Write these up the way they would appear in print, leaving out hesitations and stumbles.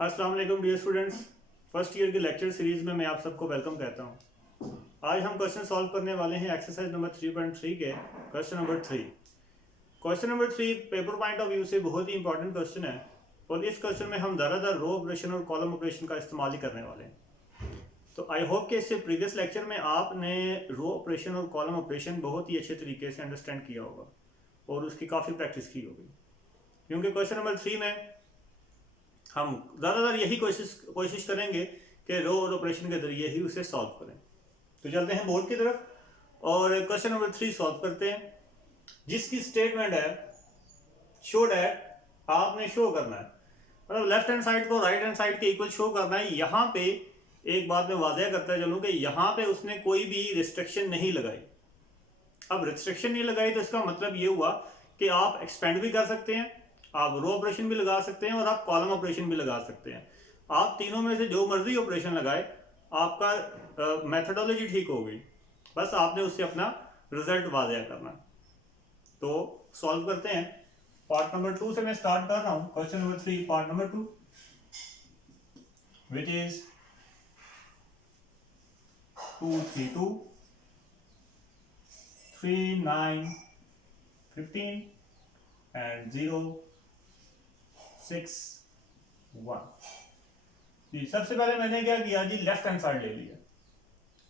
अस्सलाम वालेकुम dear students. First year के लेक्चर सीरीज में मैं आप सबको वेलकम कहता हूँ। आज हम क्वेश्चन सॉल्व करने वाले हैं एक्सरसाइज नंबर 3.3 के question number 3। Question number 3 paper point of view से बहुत ही इंपॉर्टेंट क्वेश्चन है और इस क्वेश्चन में हम ज़्यादातर रो ऑपरेशन और कॉलम ऑपरेशन का इस्तेमाल ही करने वाले हैं। तो आई होप कि इससे प्रीवियस लेक्चर में आपने रो ऑपरेशन और कॉलम ऑपरेशन बहुत ही अच्छे तरीके से अंडरस्टैंड किया होगा और उसकी काफ़ी प्रैक्टिस की होगी, क्योंकि क्वेश्चन नंबर 3 में हम ज़्यादातर यही कोशिश करेंगे कि रो और ऑपरेशन के जरिए ही उसे सॉल्व करें। तो चलते हैं बोर्ड की तरफ और क्वेश्चन नंबर 3 सॉल्व करते हैं, जिसकी स्टेटमेंट है शो डैट। आपने शो करना है, मतलब लेफ्ट हैंड साइड को राइट हैंड साइड के इक्वल शो करना है। यहाँ पे एक बात मैं वाज़ह करता चलूँ कि यहाँ पे उसने कोई भी रिस्ट्रिक्शन नहीं लगाई। अब रिस्ट्रिक्शन नहीं लगाई तो इसका मतलब ये हुआ कि आप एक्सपेंड भी कर सकते हैं, आप रो ऑपरेशन भी लगा सकते हैं और आप कॉलम ऑपरेशन भी लगा सकते हैं। आप तीनों में से जो मर्जी ऑपरेशन लगाए, आपका मेथडोलॉजी ठीक होगी, बस आपने उससे अपना रिजल्ट वाज़ह करना। तो सॉल्व करते हैं। पार्ट नंबर 2 से मैं स्टार्ट कर रहा हूं। Question number 3 part number 2 which is 2 3 2 3 9 15 and 0 6 1। जी, सबसे पहले मैंने क्या किया जी, लेफ्ट हैंड साइड ले लिया।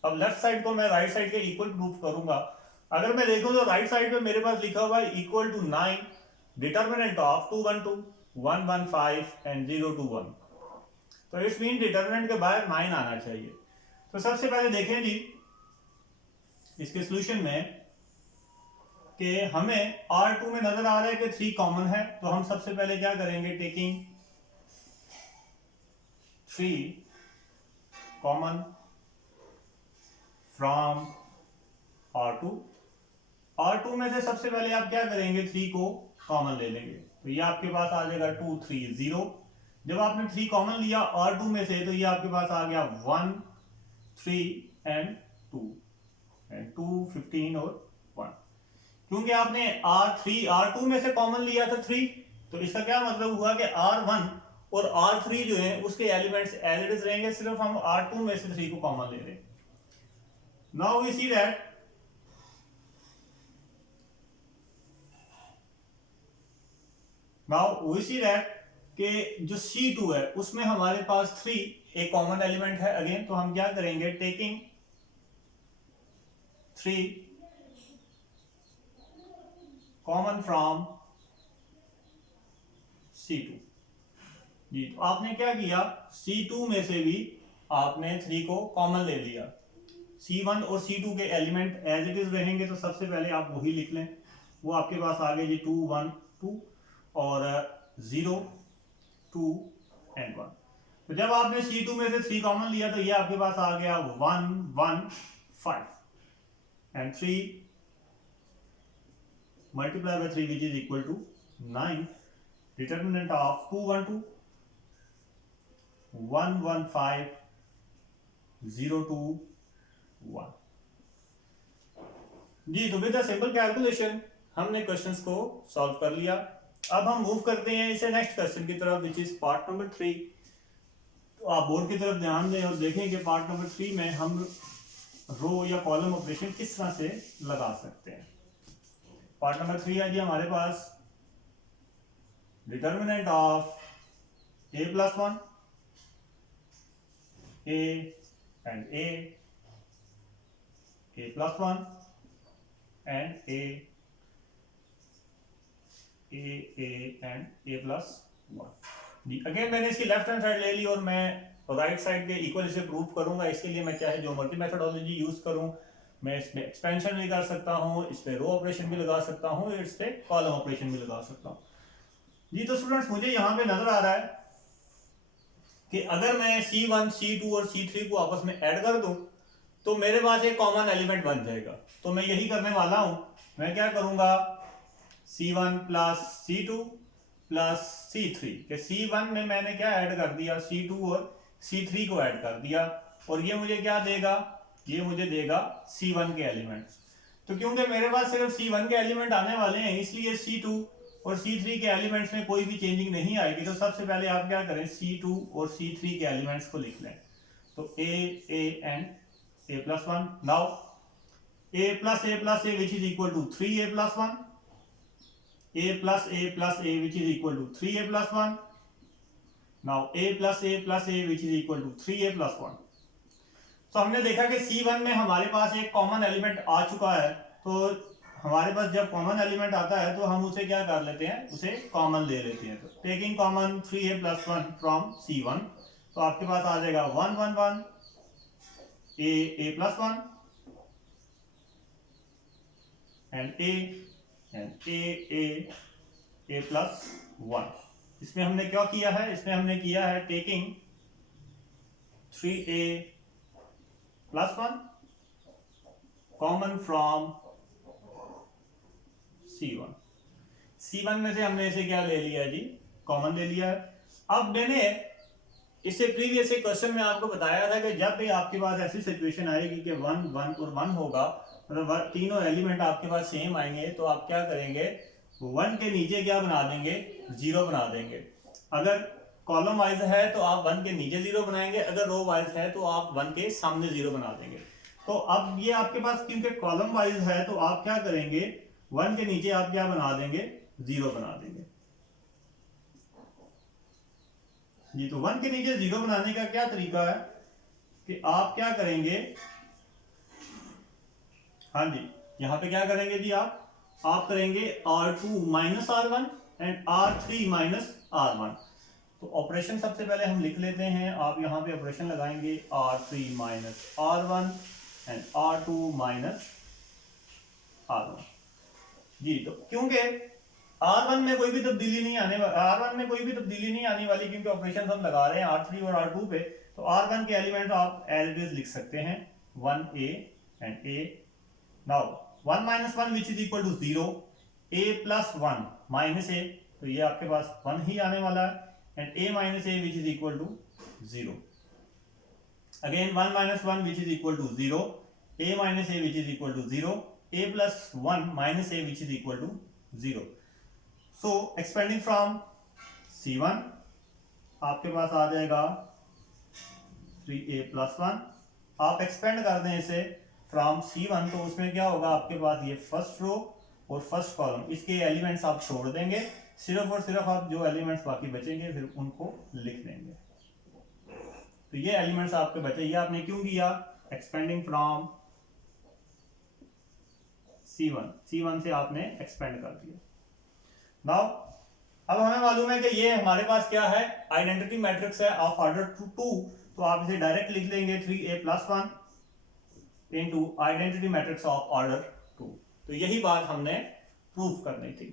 अब लेफ्ट साइड को मैं राइट साइड के इक्वल प्रूफ करूंगा। अगर मैं देखूं तो राइट साइड पे मेरे पास लिखा हुआ है equal to 9, determinant of 212 115 and 021। तो इट्स मीन डिटर्मिनेंट के बाहर 9 आना चाहिए। तो सबसे पहले देखें जी इसके सोल्यूशन में कि हमें R2 में नजर आ रहा है कि 3 कॉमन है, तो हम सबसे पहले क्या करेंगे, taking 3 common from R2। R2 में से सबसे पहले आप क्या करेंगे, 3 को कॉमन ले लेंगे, तो ये आपके पास आ जाएगा 2 3 0। जब आपने 3 कॉमन लिया R2 में से, तो ये आपके पास आ गया 1 3 एंड 2 15 और 1। क्योंकि आपने R2 में से कॉमन लिया था 3, तो इसका क्या मतलब हुआ कि R1 और R3 जो है उसके एलिमेंट्स एज इट इज रहेंगे, सिर्फ हम R2 में से 3 को कॉमन ले रहे हैं। नाउ वी सी दैट कि जो C2 है उसमें हमारे पास 3 एक कॉमन एलिमेंट है अगेन। तो हम क्या करेंगे, टेकिंग 3 कॉमन फ्रॉम C2। जी, तो आपने क्या किया, C2 में से भी आपने 3 को कॉमन ले लिया। C1 और C2 के एलिमेंट एज इट इज रहेंगे, तो सबसे पहले आप वही लिख लें। वो आपके पास आ गए जी 2 1 2 और 0 2 एंड 1। तो जब आपने C2 में से 3 कॉमन लिया, तो ये आपके पास आ गया 1 1 5 and 3 multiply by 3 which is equal to 9। determinant of 212 115 021। जी, तो विद अ सिंपल कैलकुलेशन हमने क्वेश्चंस को सॉल्व कर लिया। अब हम मूव करते हैं इसे नेक्स्ट क्वेश्चन की तरफ, विच इज पार्ट नंबर 3। तो आप बोर्ड की तरफ ध्यान दें और देखें कि पार्ट नंबर 3 में हम रो या कॉलम ऑपरेशन किस तरह से लगा सकते हैं। पार्ट नंबर 3 है जी हमारे पास, determinant of a plus 1 a and a plus 1 and a and a plus 1। जी, अगेन मैंने इसकी लेफ्ट हैंड साइड ले ली और मैं राइट साइड के इक्वल इसे प्रूव करूंगा। इसके लिए मैं चाहे जो मर्जी मेथोडोलॉजी यूज करूं, मैं इसमें एक्सपेंशन भी कर सकता हूं, इस पे रो ऑपरेशन भी लगा सकता हूं, इस पे कॉलम ऑपरेशन भी लगा सकता हूं। जी, तो स्टूडेंट्स मुझे यहां पे नजर आ रहा है कि अगर मैं C1 C2 और C3 को आपस में ऐड कर दूं तो मेरे पास एक कॉमन एलिमेंट बन जाएगा। तो मैं यही करने वाला हूं। मैं क्या करूंगा, C1 plus C2 plus C3 के C1 में मैंने क्या ऐड कर दिया, C2 और C3 को ऐड कर दिया, और ये मुझे क्या देगा, ये मुझे देगा C1 के एलिमेंट्स। तो क्योंकि मेरे पास सिर्फ C1 के एलिमेंट आने वाले हैं, इसलिए C2 और C3 के एलिमेंट्स में कोई भी चेंजिंग नहीं आएगी, तो सबसे पहले आप क्या करें, C2 और C3 के एलिमेंट्स को लिख लें। तो A and A+1। Now A plus A which is equal to 3A plus 1, A plus A which is equal to 3A plus 1. Now A plus A which is equal to 3A plus 1. तो हमने देखा कि C1 में हमारे पास एक common element आ चुका है, तो हमारे पास जब कॉमन एलिमेंट आता है तो हम उसे क्या कर लेते हैं, उसे कॉमन ले लेते हैं। तो taking common 3A plus 1 from C1, तो आपके पास आ जाएगा 1 1 1 A plus 1 and A plus 1। इसमें हमने क्या किया है, इसमें हमने किया है taking 3A plus 1 common from C1 में से हमने इसे क्या ले लिया जी, कॉमन ले लिया है। अब मैंने इससे प्रीवियस एक क्वेश्चन में आपको बताया था कि जब भी आपके पास ऐसी सिचुएशन आएगी कि 1 1 और 1 होगा, मतलब तीनों एलिमेंट आपके पास सेम आएंगे, तो आप क्या करेंगे, 1 के नीचे क्या बना देंगे, 0 बना देंगे। अगर कॉलम वाइज है तो आप 1 के नीचे 0 बनाएंगे, अगर रो वाइज है तो आप 1 के सामने 0 बना देंगे। तो अब ये आपके पास क्योंकि कॉलम वाइज है तो आप क्या करेंगे, 1 के नीचे आप क्या बना देंगे, 0 बना देंगे जी। तो 1 के नीचे 0 बनाने का क्या तरीका है कि आप क्या करेंगे, हाँ जी, यहां पे क्या करेंगे जी, आप करेंगे R2 minus R1 and R3 minus R1। तो ऑपरेशन सबसे पहले हम लिख लेते हैं, आप यहां पे ऑपरेशन लगाएंगे R3 minus R1 and R2 minus R1 जी। तो क्योंकि R1 में कोई भी तब्दीली नहीं आने वाली, क्योंकि ऑपरेशन हम लगा रहे हैं R3 और R2 पे, तो R1 के एलिमेंट आप एज इट इज लिख सकते हैं 1A and A। Now 1 minus 1 which is equal to 0, A plus 1 minus A, तो ये आपके पास 1 ही आने वाला है, and A minus A which is equal to 0। Again 1 minus 1 which is equal to 0, A minus A which is equal to 0, A plus 1 minus A which is equal to 0. So expanding from C1 आपके पास आ जाएगा 3A plus 1। आप expand कर दें इसे from C1, तो उसमें क्या होगा, आपके पास ये फर्स्ट रो और फर्स्ट कॉलम, इसके एलिमेंट्स आप छोड़ देंगे, सिर्फ और सिर्फ आप जो एलिमेंट्स बाकी बचेंगे फिर उनको लिख देंगे। तो ये एलिमेंट्स आपके बचे, ये आपने क्यों किया, एक्सपेंडिंग फ्रॉम C1 से आपने एक्सपेंड कर दिया। नाउ अब हमें मालूम है कि ये हमारे पास क्या है, आइडेंटिटी मैट्रिक्स है ऑफ ऑर्डर 2, तो आप इसे डायरेक्ट लिख लेंगे 3A plus 1 into identity matrix of order 2। तो यही बात हमने प्रूफ करनी थी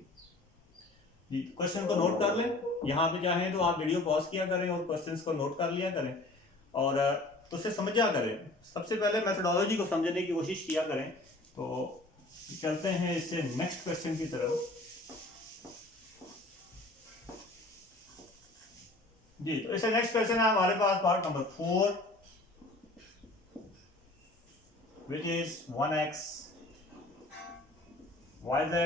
जी। क्वेश्चन को नोट कर लें, यहाँ पे चाहें तो आप वीडियो पॉज किया करें और क्वेश्चंस को नोट कर लिया करें और उसे समझा करें। सबसे पहले मेथोडोलॉजी को समझने की कोशिश किया करें। तो चलते हैं इससे नेक्स्ट क्वेश्चन की तरफ जी। तो इससे नेक्स्ट क्वेश्चन है हमारे पास part number 4 which is 1x yz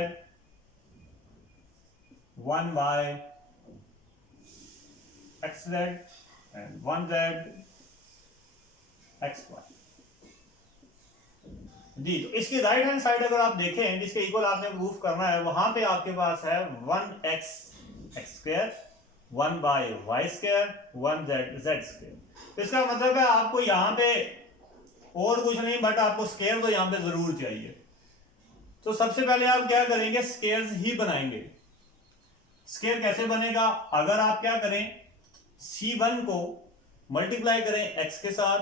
1y xz and 1z xy जी। तो इसकी राइट हैंड साइड अगर आप देखें, जिसके इक्वल आपने प्रूफ करना है, वहां पे आपके पास है 1x x square, 1y y square, 1z z square. इसका मतलब है आपको यहाँ पे और कुछ नहीं बट आपको स्क्वायर तो यहाँ पे जरूर चाहिए। तो सबसे पहले आप क्या करेंगे, स्क्वायर्स ही बनाएंगे। स्क्वायर कैसे बनेगा, अगर आप क्या करें, C1 को मल्टीप्लाई करें x के साथ,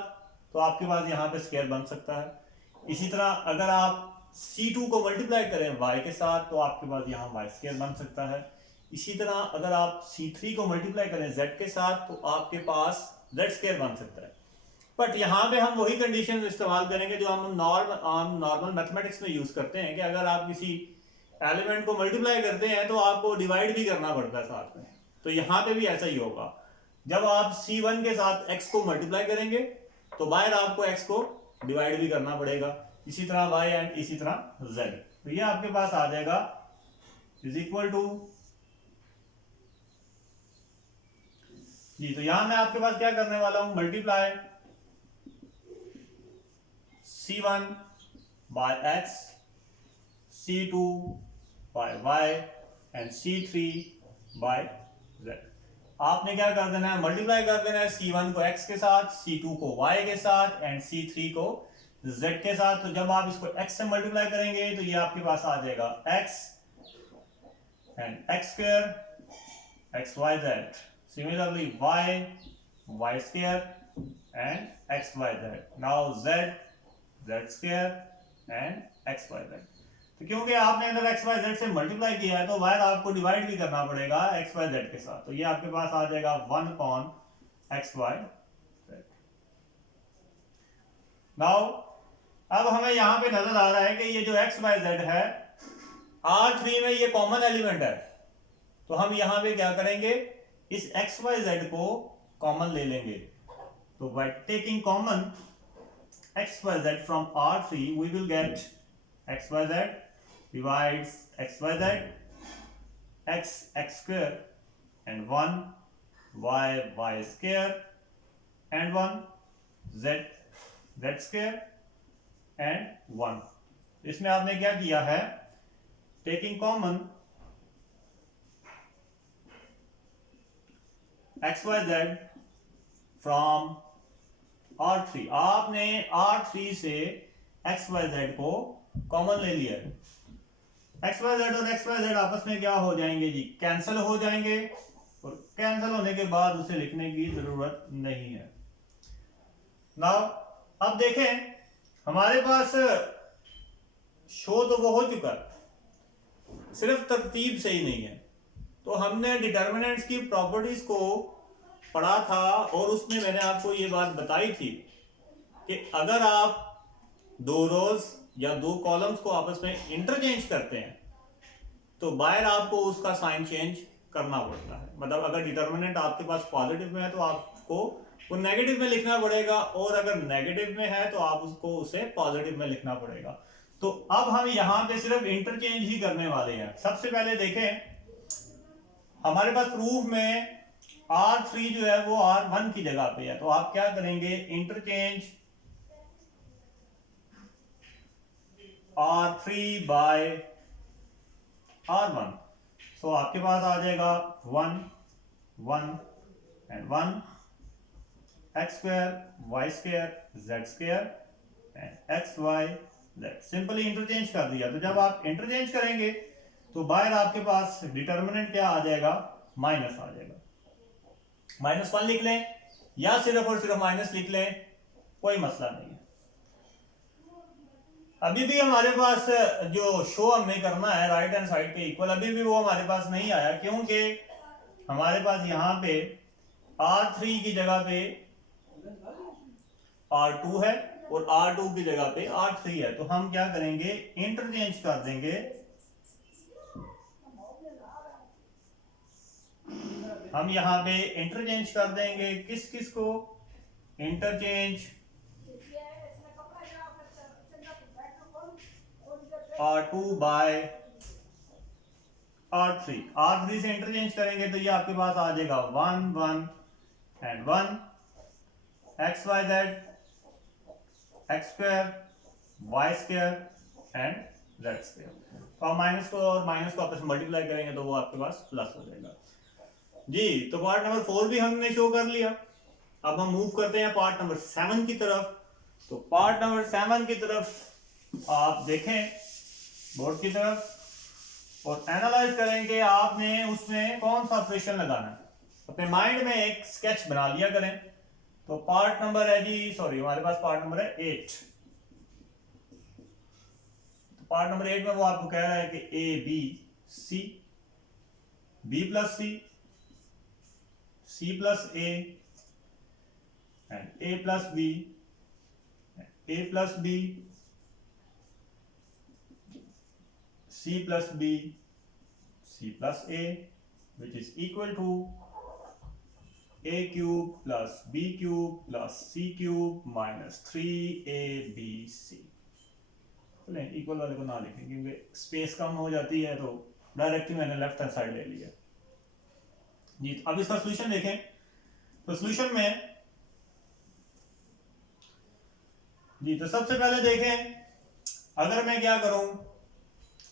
तो आपके पास यहाँ पे स्क्वायर बन सकता है। इसी तरह अगर आप C2 को मल्टीप्लाई करें y के साथ, तो आपके पास यहाँ y स्क्वायर बन सकता है। इसी तरह अगर आप C3 को मल्टीप्लाई करें z के साथ, तो आपके पास z स्क्वायर बन सकता है। बट यहाँ पे हम वही कंडीशन इस्तेमाल करेंगे जो हम नॉर्मल मैथमेटिक्स में यूज करते हैं कि अगर आप किसी एलिमेंट को मल्टीप्लाई करते हैं तो आपको डिवाइड भी करना पड़ता है साथ में। तो यहाँ पे भी ऐसा ही होगा, जब आप C1 के साथ x को मल्टीप्लाई करेंगे तो बाहर आपको x को डिवाइड भी करना पड़ेगा, इसी तरह y एंड इसी तरह z। तो ये आपके पास आ जाएगा इज इक्वल टू जी। तो यहां मैं आपके पास क्या करने वाला हूं, multiply C1 by x, C2 by y and C3 by z। आपने क्या कर देना है, मल्टीप्लाई कर देना है C1 को x के साथ, C2 को y के साथ एंड C3 को z के साथ। तो जब आप इसको x से मल्टीप्लाई करेंगे तो ये आपके पास आ जाएगा x and x square x y z, similarly y square and x y z, now z square and x y z। तो क्योंकि आपने अगर x y z से मल्टीप्लाई किया है तो बाहर आपको डिवाइड भी करना पड़ेगा x y z के साथ। तो ये आपके पास आ जाएगा 1 upon x y z। Now अब हमें यहां पे नजर आ रहा है कि ये जो x y z है R3 में ये कॉमन एलिमेंट है। तो हम यहां पे क्या करेंगे, इस x y z को कॉमन ले लेंगे। तो by taking common x y z from R3 we will get x y z divides x y z, x square and 1 y square and 1 z square and 1। इसमें आपने क्या किया है, taking common x y z from R3, आपने R3 से x y z को common ले लिया। x y z और x y z आपस में क्या हो जाएंगे जी, कैंसिल हो जाएंगे, और कैंसिल होने के बाद उसे लिखने की जरूरत नहीं है। नाउ अब देखें हमारे पास शो तो वो हो चुका है, सिर्फ तरतीब सही नहीं है। तो हमने डिटर्मिनेंट्स की प्रॉपर्टीज को पढ़ा था और उसमें मैंने आपको ये बात बताई थी कि अगर आप दो रोज या दो कॉलम्स को आपस में इंटरचेंज करते हैं तो बाहर आपको उसका साइन चेंज करना पड़ता है। मतलब अगर डिटर्मिनेंट आपके पास पॉजिटिव में है तो आपको वो नेगेटिव में लिखना पड़ेगा, और अगर नेगेटिव में है तो आप उसको उसे पॉजिटिव में लिखना पड़ेगा। तो अब हम यहां पे सिर्फ इंटरचेंज ही करने वाले हैं। सबसे पहले देखें हमारे पास प्रूफ में R3 जो है वो R1 की जगह पे है। तो आप क्या करेंगे, इंटरचेंज R3 बाय R1। सो आपके पास आ जाएगा 1 1 and 1 x square y square z square and x y z। Simply interchange कर दिया। तो जब आप इंटरचेंज करेंगे तो बाहर आपके पास डिटर्मिनेंट क्या आ जाएगा, माइनस आ जाएगा। -1 लिख लें या सिर्फ और सिर्फ माइनस लिख लें, कोई मसला नहीं है। अभी भी हमारे पास जो शो हमें करना है राइट हैंड साइड के इक्वल, अभी भी वो हमारे पास नहीं आया, क्योंकि हमारे पास यहाँ पे R3 की जगह पे R2 है और R2 की जगह पे R3 है। तो हम क्या करेंगे, इंटरचेंज कर देंगे हम यहाँ पे इंटरचेंज कर देंगे किस किस को, interchange R2 bye R3। R3 से इंटरचेंज करेंगे तो ये आपके पास आ जाएगा 1 1 and 1 x y z x square y square and z square. तो आप माइनस को और माइनस को आपस में मल्टीप्लाई करेंगे तो वो आपके पास प्लस हो जाएगा जी। तो पार्ट नंबर 4 भी हमने शो कर लिया। अब हम मूव करते हैं पार्ट नंबर 7 की तरफ। तो पार्ट नंबर 7 की तरफ आप देखें बोर्ड की तरफ और एनालाइज करेंगे आपने उसमें कौन सा ऑपरेशन लगाना है। अपने माइंड में एक स्केच बना लिया करें। तो पार्ट नंबर है जी, सॉरी हमारे पास पार्ट नंबर है 8। तो पार्ट नंबर 8 में वो आपको कह रहा है कि A B C, B plus C plus A and A plus B, A plus B, C plus B, C plus A, which is equal to a cube plus b cube plus c cube minus 3abc। चलें equal वाले को ना लिखें क्योंकि space कम हो जाती है, तो डायरेक्टली मैंने लेफ्ट हैंड साइड ले लिया जी। अब इसका सॉल्यूशन देखें। तो सॉल्यूशन में जी, तो सबसे पहले देखें, अगर मैं क्या करूं,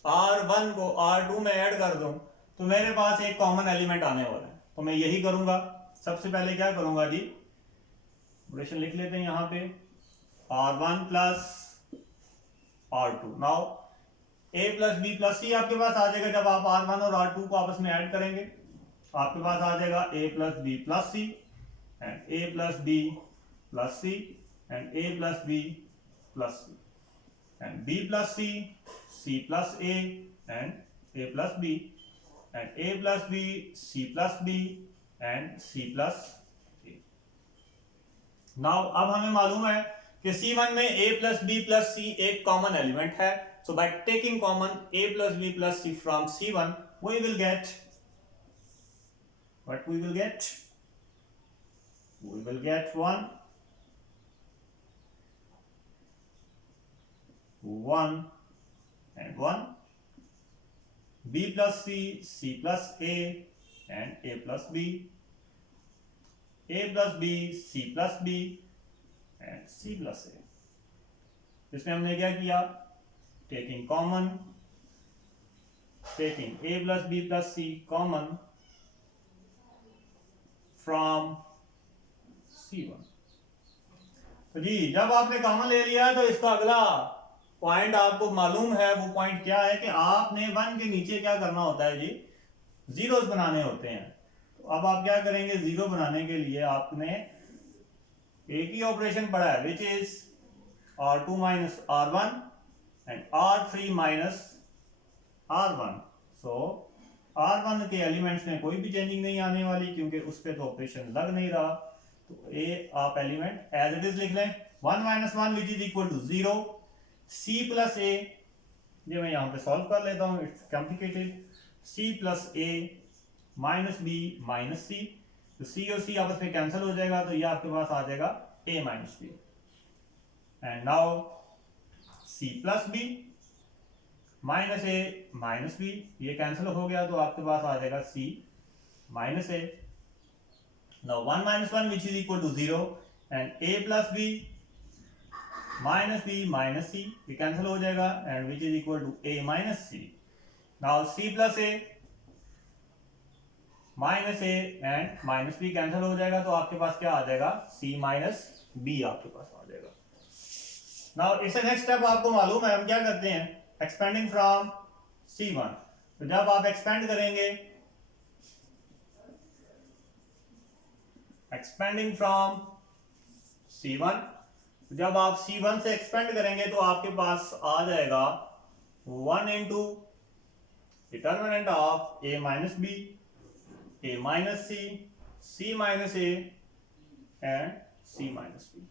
R1 को R2 में ऐड कर दूं तो मेरे पास एक कॉमन एलिमेंट आने वाला है। तो मैं यही करूंगा, सबसे पहले क्या करूंगा जी, ऑपरेशन लिख लेते हैं यहां पे, R1 plus R2। Now A plus B plus C आपके पास आ जाएगा। जब आप R1 और R2 को आपस में ऐड करेंगे आपके पास आ जाएगा A plus B plus C and A plus B plus C and A plus B plus C and B plus C, C plus A and A plus B and A plus B, C plus B and C plus A। Now अब हमें मालूम है कि C1 में A plus B plus C एक common element है। So by taking common A plus B plus C from C1 we will get what we will get? We will get 1 and 1, B plus C, C plus A and A plus B, A plus B, C plus B and C plus A। इसमें हमने क्या किया, taking common, taking A plus B plus C common from C1। तो जी जब आपने common ले लिया तो इसका अगला पॉइंट आपको मालूम है, वो पॉइंट क्या है कि आपने 1 के नीचे क्या करना होता है जी, जीरोस बनाने होते हैं। तो अब आप क्या करेंगे, जीरो बनाने के लिए आपने एक ही ऑपरेशन पढ़ा है which is R2 minus R1 and R3 minus R1। So R1 के एलिमेंट्स में कोई भी चेंजिंग नहीं आने वाली क्योंकि उस पर तो ऑपरेशन लग नहीं रहा। तो ए आप एलिमेंट एज इट इज लिख लें, 1 minus 1 which is equal to 0, C plus A, ये मैं यहां पे सॉल्व कर लेता हूं, it's complicated, C plus A minus B minus C, तो C और C आपस में कैंसिल हो जाएगा तो ये आपके पास आ जाएगा A minus B and now C plus B minus A minus B, ये कैंसिल हो गया तो आपके पास आ जाएगा C minus A. Now 1 minus 1 which is equal to 0 and A plus B minus B minus C, ये कैंसिल हो जाएगा and which is equal to A minus C. Now C plus A minus A and minus B cancel हो जाएगा तो आपके पास क्या आ जाएगा, C minus B आपके पास आ जाएगा। नाउ इससे नेक्स्ट स्टेप आपको मालूम है हम क्या करते हैं, एक्सपेंडिंग फ्रॉम C1। तो जब आप एक्सपेंड करेंगे, एक्सपेंडिंग फ्रॉम C1, जब आप C1 से एक्सपेंड करेंगे तो आपके पास आ जाएगा 1 into determinant of A minus B, A minus C, C minus A and C minus B.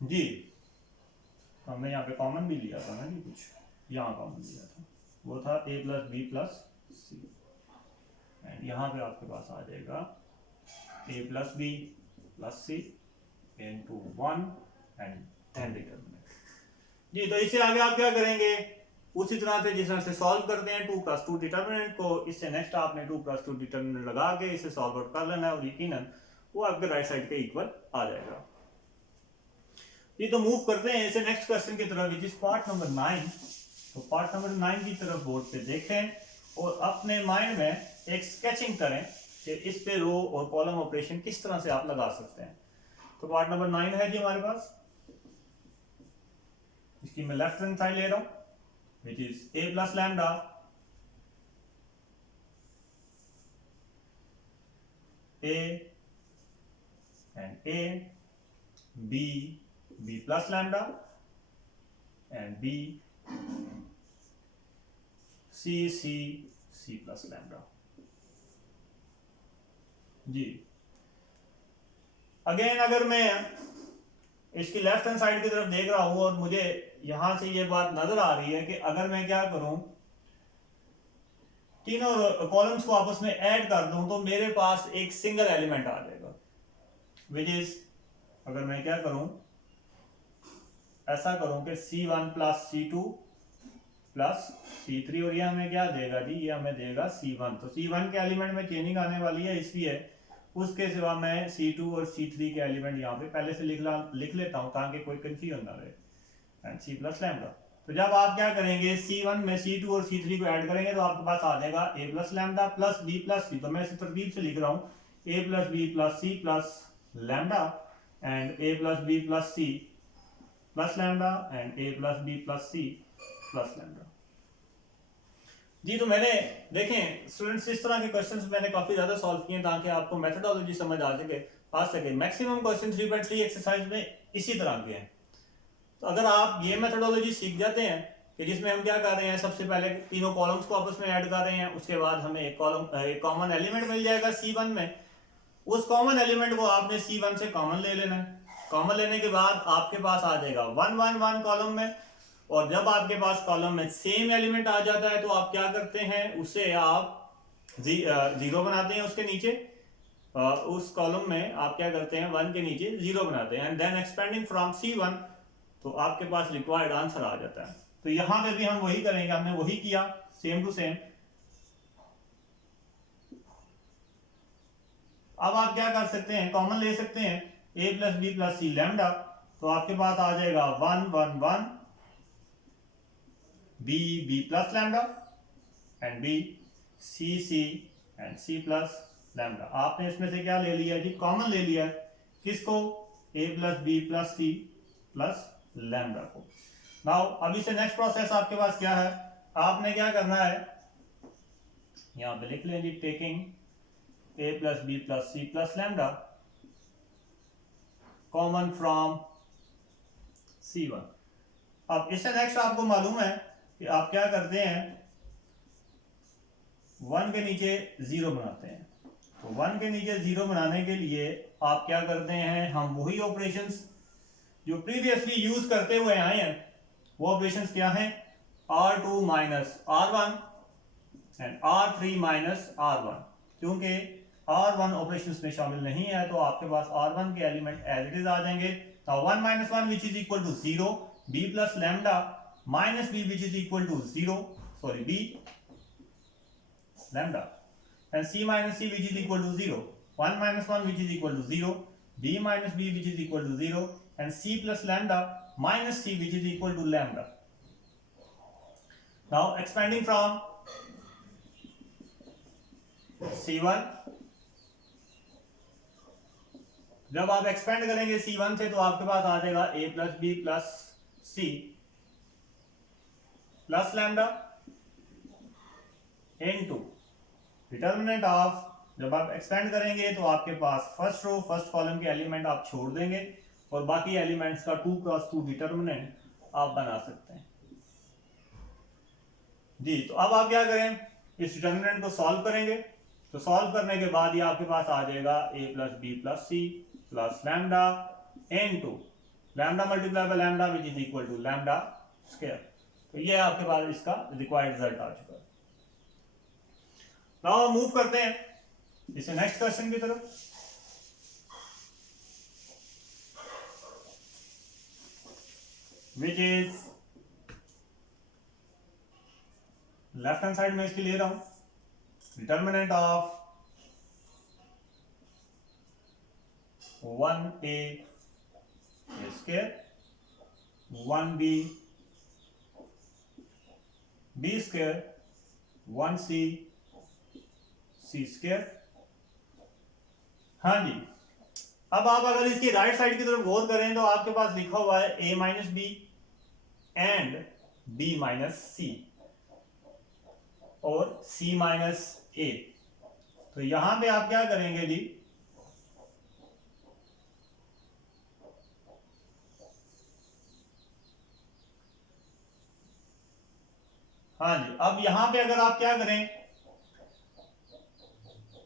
जी हमने यहाँ पे कॉमन भी लिया था ना जी, कुछ यहाँ कॉमन लिया था, वो था A plus B plus C and यहाँ पे आपके पास आ जाएगा A plus B plus C into 1 and 10 determinant. जी तो इससे आगे आप क्या करेंगे, उसी तरह से जिस तरह से सॉल्व करते हैं 2 प्लस 2 डिटर्मिनेंट को, इससे नेक्स्ट आपने 2 प्लस 2 डिटर्मिनेंट लगा के इसे सॉल्व आउट कर लेना है और यकीनन वो आपके राइट साइड के इक्वल आ जाएगा। जी तो मूव करते हैं इसे नेक्स्ट क्वेश्चन की तरफ विच इज पार्ट नंबर 9। तो पार्ट नंबर 9 की तरफ बोर्ड पे देखें और अपने माइंड में एक स्केचिंग करें कि इस पे रो और कॉलम ऑपरेशन किस तरह से आप लगा सकते हैं। तो पार्ट नंबर 9 है जी हमारे पास, इसकी मैं लेफ्ट हैंड साइड ले रहा हूं which is A plus lambda A and A, B, B plus lambda and B, C, C, C plus lambda। Ji again अगर मैं इसकी लेफ्ट हैंड साइड की तरफ देख रहा हूं और मुझे यहां से ये बात नजर आ रही है कि अगर मैं क्या करूं, तीनों कॉलम्स को आपस में ऐड कर दूं तो मेरे पास एक सिंगल एलिमेंट आ जाएगा विच इज, अगर मैं क्या करूं, ऐसा करूं कि C1 plus C2 plus C3 और ये हमें क्या देगा जी, ये हमें देगा C1। तो C1 के एलिमेंट में चेंजिंग आने वाली है इसलिए उसके सिवा मैं C2 और C3 के एलिमेंट यहाँ पे पहले से लिख लेता हूँ ताकि कोई कंफ्यूजन ना रहे, एंड C प्लस लैम्डा। तो जब आप क्या करेंगे C1 में C2 और C3 को ऐड करेंगे तो आपके पास आ जाएगा A plus lambda plus B plus C। तो मैं इसे तरतीब से लिख रहा हूँ A plus B plus C plus lambda and A plus B plus C plus lambda and A plus B plus C plus lambda. जी तो मैंने देखें स्टूडेंट्स इस तरह के क्वेश्चंस मैंने काफी ज्यादा सॉल्व किए ताकि आपको मेथोडोलॉजी समझ आ सके। मैक्सिमम क्वेश्चन 3.3 एक्सरसाइज में इसी तरह के हैं। तो अगर आप ये मेथोडोलॉजी सीख जाते हैं कि जिसमें हम क्या कर रहे हैं, सबसे पहले तीनों कॉलम्स को आपस में ऐड कर रहे हैं, उसके बाद हमें एक कॉमन एलिमेंट मिल जाएगा C1 में। उस कॉमन एलिमेंट को आपने C1 से कॉमन ले लेना है। कॉमन लेने के बाद आपके पास आ जाएगा 1 1 1 कॉलम में, और जब आपके पास कॉलम में सेम एलिमेंट आ जाता है तो आप क्या करते हैं, उसे आप जीरो बनाते हैं उसके नीचे। उस कॉलम में आप क्या करते हैं, 1 के नीचे 0 बनाते हैं, and then expanding from C1 तो आपके पास रिक्वायर्ड आंसर आ जाता है। तो यहां पे भी हम वही करेंगे, हमने वही किया सेम टू सेम। अब आप क्या कर सकते हैं, कॉमन ले सकते हैं A plus B plus C lambda. तो आपके पास आ जाएगा 1 1 1 B plus lambda and B C and C plus lambda. आपने इसमें से क्या ले लिया जी, कॉमन ले लिया। किसको, A plus B plus C plus lambda को। नाउ अभी से नेक्स्ट प्रोसेस आपके पास क्या है, आपने क्या करना है, यहां पे लिख लें जी, taking A plus B plus C plus lambda common from C1। अब इससे नेक्स्ट आपको मालूम है कि आप क्या करते हैं, 1 के नीचे 0 बनाते हैं। तो 1 के नीचे 0 बनाने के लिए आप क्या करते हैं, हम वही ऑपरेशंस जो प्रीवियसली यूज करते हुए आए हैं, वो ऑपरेशंस क्या हैं, R2 minus R1 and R3 minus R1। क्योंकि R1 ऑपरेशंस में शामिल नहीं है तो आपके पास R1 के एलिमेंट एज इट इज आ जाएंगे। तो 1 minus 1 which is equal to 0, B plus lambda minus B which is equal to 0, sorry B lambda, and C minus C which is equal to 0, 1 minus 1 which is equal to 0, B minus B which is equal to 0, and C plus lambda minus C which is equal to lambda. Now expanding from C1, जब आप expand करेंगे C1 से तो आपके पास आ जाएगा A plus B plus C plus lambda into determinant of, जब आप एक्सपेंड करेंगे तो आपके पास फर्स्ट रो फर्स्ट कॉलम के एलिमेंट आप छोड़ देंगे और बाकी एलिमेंट्स का 2 क्रॉस 2 डिटर्मिनेंट आप बना सकते हैं जी। तो अब आप क्या करें, इस डिटर्मिनेंट को सॉल्व करेंगे। तो सॉल्व करने के बाद ये आपके पास आ जाएगा A plus B plus C plus lambda into lambda multiply by lambda which is equal to lambda square. तो ये आपके पास इसका रिक्वायर्ड रिजल्ट आ चुका है। नाउ मूव करते हैं इसे नेक्स्ट क्वेश्चन की तरफ। Which is left hand side में इसकी ले रहा हूं, determinant of 1A square 1B B square 1C C square. हाँ जी, अब आप अगर इसकी राइट साइड की तरफ गौर करें तो आपके पास लिखा हुआ है A minus B and B minus C और C माइनस A। तो यहां पे आप क्या करेंगे जी, हाँ जी, अब यहां पे अगर आप क्या करें,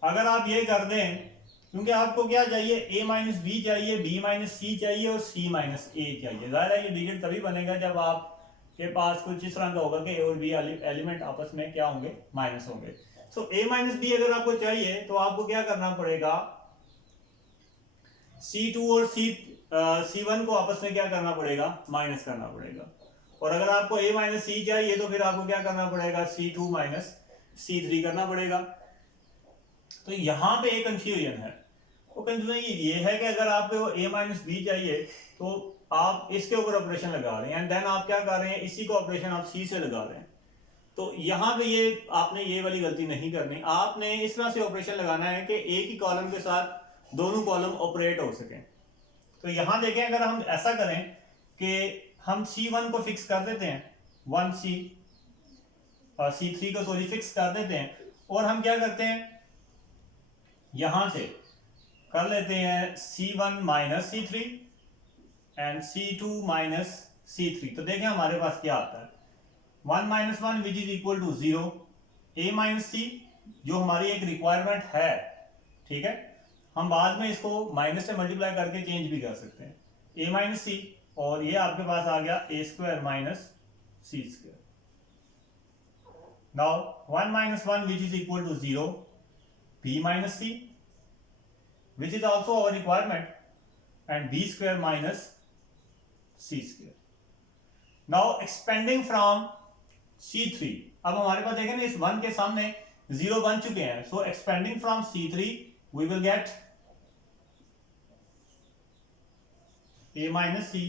अगर आप ये कर दें, क्योंकि आपको क्या चाहिए, A माइनस बी चाहिए, B माइनस सी चाहिए और C माइनस A चाहिए। जाहिर है ये डिजिट तभी बनेगा जब आपके पास कुछ इस तरह का होगा कि A और B एलिमेंट आपस में क्या होंगे, माइनस होंगे। सो A माइनस बी अगर आपको चाहिए तो आपको क्या करना पड़ेगा, C2 और C1 को आपस में क्या करना पड़ेगा, माइनस करना पड़ेगा। और अगर आपको a माइनस सी चाहिए तो फिर आपको क्या करना पड़ेगा, C2 माइनस C3 करना पड़ेगा। तो यहाँ पे एक कंफ्यूजन है, वो कंफ्यूजन ये है कि अगर आपको a माइनस बी चाहिए तो आप इसके ऊपर ऑपरेशन लगा रहे हैं एंड देन आप क्या कर रहे हैं, इसी को ऑपरेशन आप सी से लगा रहे हैं। तो यहाँ पे ये आपने ये वाली गलती नहीं करनी, आपने इस तरह से ऑपरेशन लगाना है कि एक ही कॉलम के साथ दोनों कॉलम ऑपरेट हो सकें। तो यहाँ देखें, अगर हम ऐसा करें कि हम C1 को फिक्स कर देते हैं, 1C और C3 को सॉरी फिक्स कर देते हैं, और हम क्या करते हैं यहां से कर लेते हैं C1 minus C3 and C2 minus C3। तो देखें हमारे पास क्या आता है, 1 minus 1 which is equal to 0, a minus C जो हमारी एक रिक्वायरमेंट है, ठीक है। हम बाद में इसको माइनस से मल्टीप्लाई करके चेंज भी कर सकते हैं, a माइनस C, और ये आपके पास आ गया a square minus C square. Now 1 minus 1 which is equal to 0, b minus c which is also our requirement, and b square minus c square. Now expanding from c3, अब हमारे पास देखें ना इस 1 के सामने 0 बन चुके हैं, so expanding from c3 we will get a minus c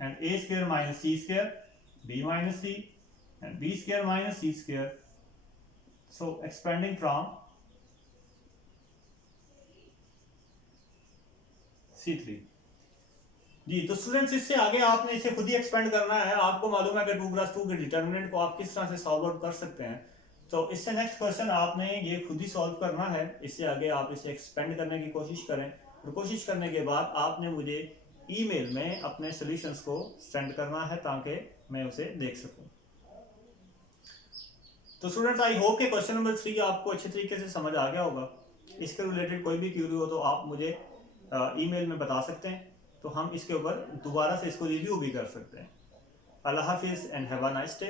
and a square minus c square, b minus c and b square minus c square. So expanding from C3 जी। तो स्टूडेंट्स इससे आगे आपने इसे खुद ही एक्सपेंड करना है, आपको मालूम है कि 2+2 के डिटर्मिनेंट को आप किस तरह से सॉल्व आउट कर सकते हैं। तो इससे नेक्स्ट क्वेश्चन आपने ये खुद ही सॉल्व करना है, इससे आगे आप इसे एक्सपेंड करने की कोशिश करें, और कोशिश करने के बाद आपने मुझे ईमेल में अपने सॉल्यूशंस को सेंड करना है ताकि मैं उसे देख सकूं। तो स्टूडेंट्स आई होप कि क्वेश्चन नंबर 3 आपको अच्छे तरीके से समझ आ गया होगा। इसके रिलेटेड कोई भी क्यूरी हो तो आप मुझे ईमेल में बता सकते हैं, तो हम इसके ऊपर दोबारा से इसको रिव्यू भी कर सकते हैं। अल्लाह हाफिज़ and have a nice day.